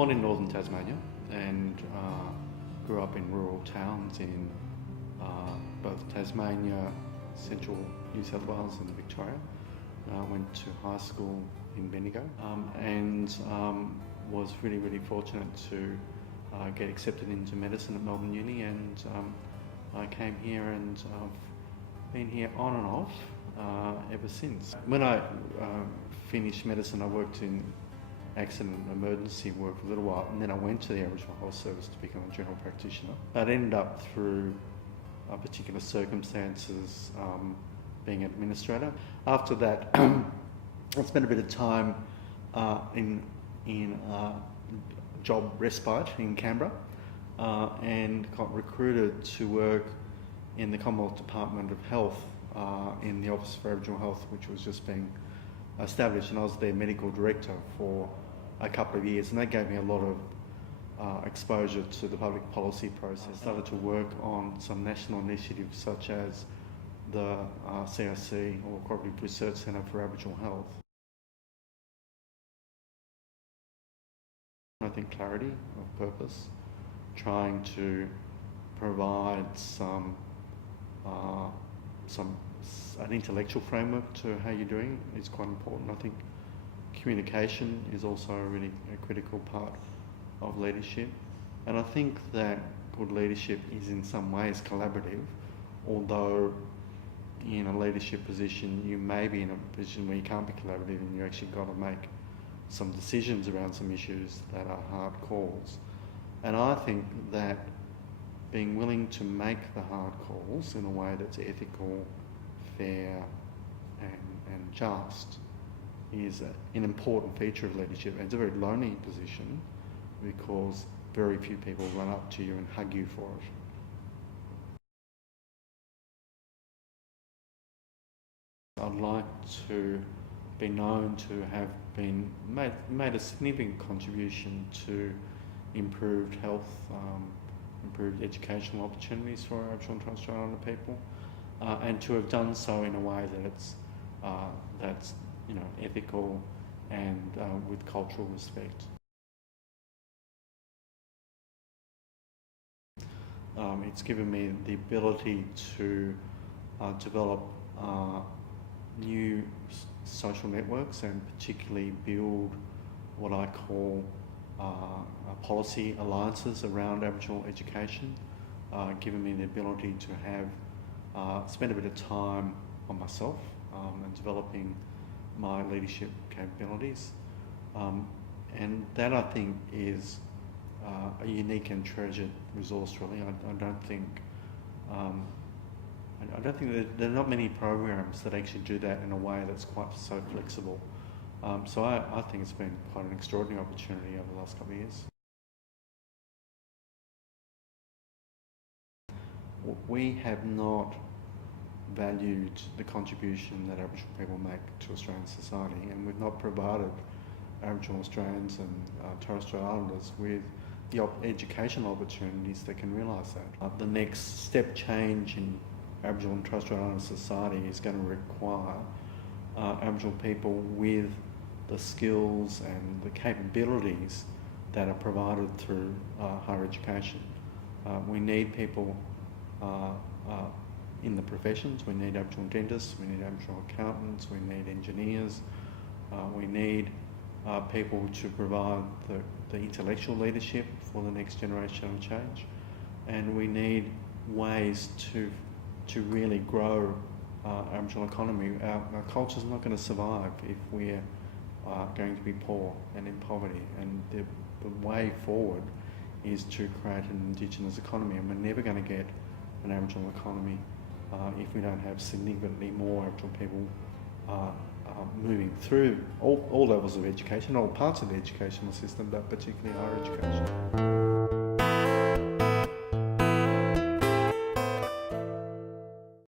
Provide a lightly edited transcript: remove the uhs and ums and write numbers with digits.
born in northern Tasmania and grew up in rural towns in both Tasmania, central New South Wales and Victoria. Went to high school in Bendigo and was really fortunate to get accepted into medicine at Melbourne Uni, and I came here and I've been here on and off ever since. When I finished medicine, I worked in accident and emergency work for a little while, and then I went to the Aboriginal Health Service to become a general practitioner. But ended up through particular circumstances being an administrator. After that, I spent a bit of time in job respite in Canberra and got recruited to work in the Commonwealth Department of Health in the Office for Aboriginal Health, which was just being established, and I was their medical director for a couple of years, and that gave me a lot of exposure to the public policy process. I started to work on some national initiatives such as the CRC, or Cooperative Research Centre for Aboriginal Health. I think clarity of purpose, trying to provide an intellectual framework to how you're doing is quite important. I think communication is also really a critical part of leadership, and I think that good leadership is in some ways collaborative, although in a leadership position you may be in a position where you can't be collaborative and you actually got to make some decisions around some issues that are hard calls. And I think that being willing to make the hard calls in a way that's ethical, fair and just is an important feature of leadership. And it's a very lonely position because very few people run up to you and hug you for it. I'd like to be known to have made a significant contribution to improved health, improved educational opportunities for Aboriginal and Torres Strait Islander people, and to have done so in a way that's ethical and with cultural respect. It's given me the ability to develop new social networks and particularly build what I call policy alliances around Aboriginal education, given me the ability to have spend a bit of time on myself and developing my leadership capabilities, and that I think is a unique and treasured resource. Really, I don't think there are not many programs that actually do that in a way that's quite so flexible. So I think it's been quite an extraordinary opportunity over the last couple of years. We have not valued the contribution that Aboriginal people make to Australian society, and we've not provided Aboriginal Australians and Torres Strait Islanders with the educational opportunities that can realise that. The next step change in Aboriginal and Torres Strait Islander society is going to require Aboriginal people with the skills and the capabilities that are provided through higher education. We need people in the professions. We need Aboriginal dentists, we need Aboriginal accountants, we need engineers, we need people to provide the intellectual leadership for the next generation of change, and we need ways to really grow our Aboriginal economy. Our culture's not going to survive if we're going to be poor and in poverty, and the way forward is to create an Indigenous economy, and we're never going to get an Aboriginal economy if we don't have significantly more Aboriginal people moving through all levels of education, all parts of the educational system, but particularly higher education.